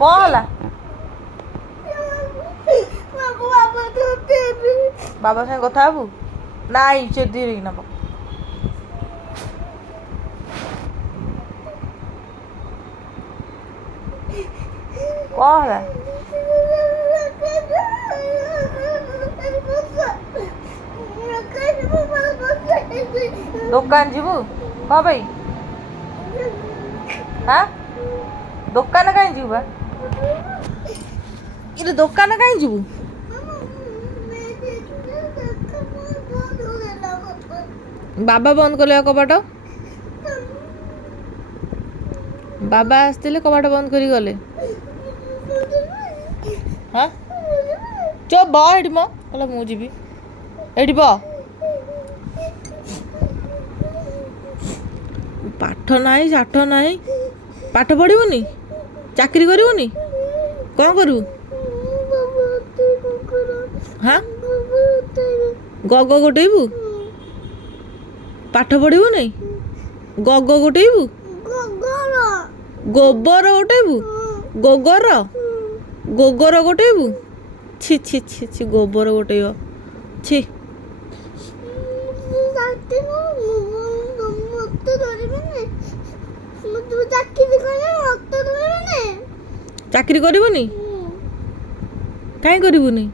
କ'ଣ ହେଲା? ବାବା ସାଙ୍ଗେ କଥା ହବୁ? ନାଇଁ ସେ ଧୀରେ ନବ। କ'ଣ ହେଲା? ଦୋକାନ ଯିବୁ କ'ଣ ପାଇଁ? ହାଁ ଦୋକାନ କାହିଁ ଯିବୁ ବା? ଇରେ ଦୋକାନ କାହିଁ ଯିବୁ? ବାବା ବନ୍ଦ କଲେ କବାଟ। ବାବା ଆସିଥିଲେ କବାଟ ବନ୍ଦ କରି ଗଲେ। ହଁ ଚ ବ ଏଠି ମ କହିଲା ମୁଁ ଯିବି ଏଠି ବ। ପାଠ ନାହିଁ ସାଠ ନାହିଁ। ପାଠ ପଢ଼ିବୁନି? ଚାକିରି କରିବୁନି? କ'ଣ କରିବୁ? ହଁ ଗଗ ଗୋଟେଇବୁ? ପାଠ ପଢ଼ିବୁନି? ଗଗ ଗୋଟେଇବୁ? ଗୋବର ଗୋଟେଇବୁ? ଗୋଗର ଗୋଗର ଗୋଟେଇବୁ? ଛି ଛି ଛି ଛି ଗୋବର ଗୋଟେଇବ ଛି। ଚାକିରି କରିବୁନି? କାହିଁ କରିବୁନି?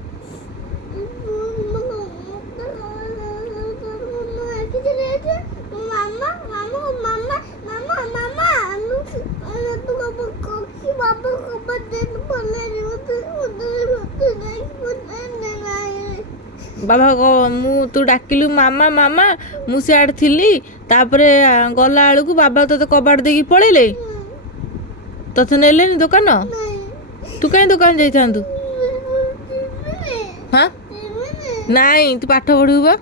ବାବା ମୁଁ ତୁ ଡାକିଲୁ ମାମା ମାମା ମୁଁ ସିଆଡ଼େ ଥିଲି ତାପରେ ଗଲା ବେଳକୁ ବାବା ତୋତେ କବାଟ ଦେଇକି ପଳେଇଲେ। ତୋତେ ନେଲେନି ଦୋକାନ? ତୁ କାହିଁ ଦୋକାନ ଯାଇଥାନ୍ତୁ? ହଁ ନାଇଁ ତୁ ପାଠ ପଢ଼ିବୁ ବା।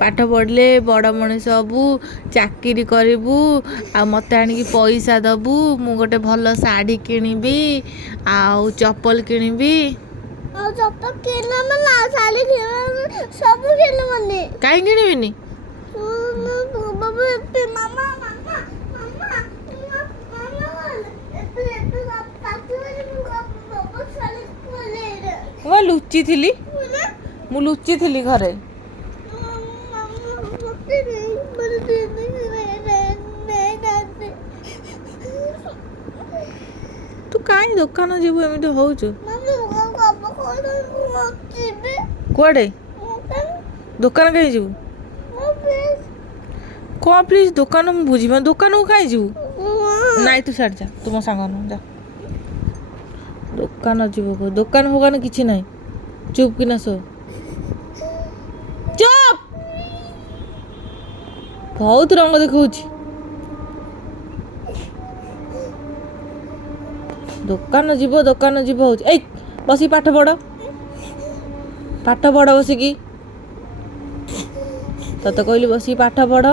ପାଠ ପଢ଼ିଲେ ବଡ଼ ମଣିଷ ହବୁ, ଚାକିରି କରିବୁ, ଆଉ ମୋତେ ଆଣିକି ପଇସା ଦେବୁ, ମୁଁ ଗୋଟେ ଭଲ ଶାଢ଼ୀ କିଣିବି ଆଉ ଚପଲ କିଣିବି। କାହିଁ କିଣିବିନି? ମୁଁ ଲୁଚିଥିଲି, ମୁଁ ଲୁଚିଥିଲି ଘରେ। ତୁ କାହିଁ ଦୋକାନ ଯିବୁ ଏମିତି ହଉଛୁ? କୁଆଡ଼େ ଦୋକାନ କାହିଁ ଯିବୁ? କ'ଣ ପ୍ଲିଜ୍ ଦୋକାନ ମୁଁ ବୁଝିବା ଦୋକାନକୁ କାହିଁ ଯିବୁ? ନାଇଁ ତୁ ସିଆଡ଼େ ଯା, ତୁ ମୋ ସାଙ୍ଗ ନୁହଁ ଯା। ଦୋକାନ ଯିବୁ ଦୋକାନ ଫୋକାନ କିଛି ନାହିଁ। ଚୁପ୍ କିନା ଶୋ। ଚୁପ୍। ବହୁତ ରଙ୍ଗ ଦେଖାଉଛି। ଦୋକାନ ଯିବ ହଉଛି। ଏଇ ବସିକି ପାଠ ପଢ଼ ବସିକି। ତତେ କହିଲି ବସିକି ପାଠ ପଢ଼।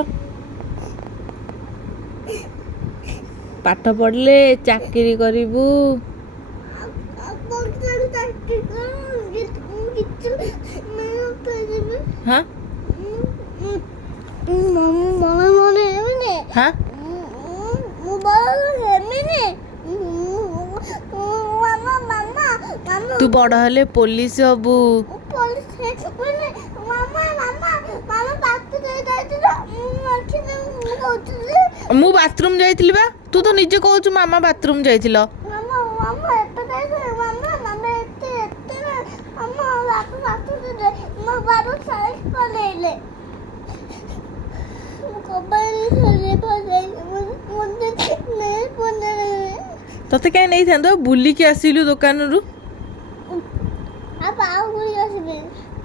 ପାଠ ପଢ଼ିଲେ ଚାକିରି କରିବୁ। ହଁ ହଁ ତୁ ବଡ଼ ହେଲେ ପୋଲିସ ହବୁ। ମୁଁ ବାଥରୁମ୍ ଯାଇଥିଲି ବା। ତୁ ତ ନିଜେ କହୁଛୁ ମାମା ବାଥରୁମ୍ ଯାଇଥିଲ। ତତେ କାହିଁ ନେଇଥାନ୍ତୁ? ବୁଲିକି ଆସିଲୁ ଦୋକାନରୁ।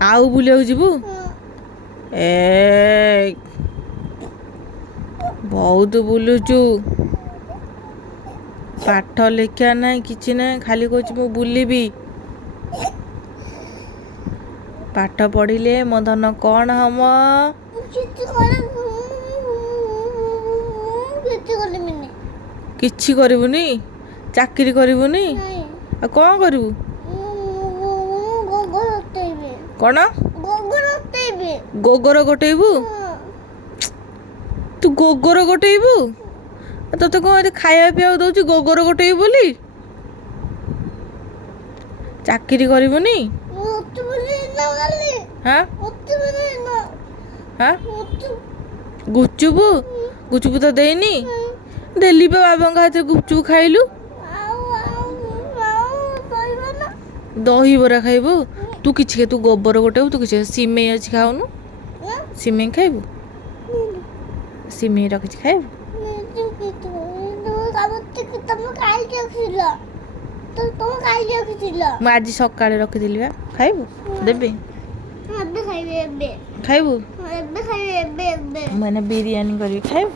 ଆଉ ବୁଲିବାକୁ ଯିବୁ? ଏ ବହୁତ ବୁଲୁଛୁ। ପାଠ ଲେଖିବା ନାହିଁ କିଛି ନାହିଁ, ଖାଲି କହୁଛି ମୁଁ ବୁଲିବି। ପାଠ ପଢ଼ିଲେ ମୋ ଧନ କ'ଣ ହବ? କିଛି କରିବୁନି? ଚାକିରି କରିବୁନି? ଆଉ କ'ଣ କରିବୁ? କ'ଣ ଗୋଗର ଗୋଟେଇବୁ? ତୁ ଗୋଗର ଗୋଟେଇବୁ? ତୋତେ କ'ଣ ଏତେ ଖାଇବା ପିଇବାକୁ ଦେଉଛି ଗୋବର ଗୋଟେଇ ବୋଲି? ଚାକିରି କରିବୁନି? ହାଁ ହାଁ ଗୁପଚୁପ୍ ଗୁପଚୁପ୍ ତ ଦେଇନି? ଦେଲି ବା ବାବାଙ୍କ ହାତରେ ଗୁପଚୁପ୍ ଖାଇଲୁ। ଦହିବରା ଖାଇବୁ? ତୁ କିଛି ତୁ ଗୋବର ଗୋଟେଇବୁ, ତୁ କିଛି ସିମେଇ ଅଛି ଖାଉନୁ? ସିମେଇ ଖାଇବୁ? ସିମେଇ ରଖିଛି ଖାଇବୁ? ମୁଁ ଆଜି ସକାଳେ ରଖିଥିଲି ବା, ଖାଇବୁ? ଦେବି? ଖାଇବୁ? ମୁଁ ଏଇନା ବିରିୟାନୀ କରିବି, ଖାଇବୁ?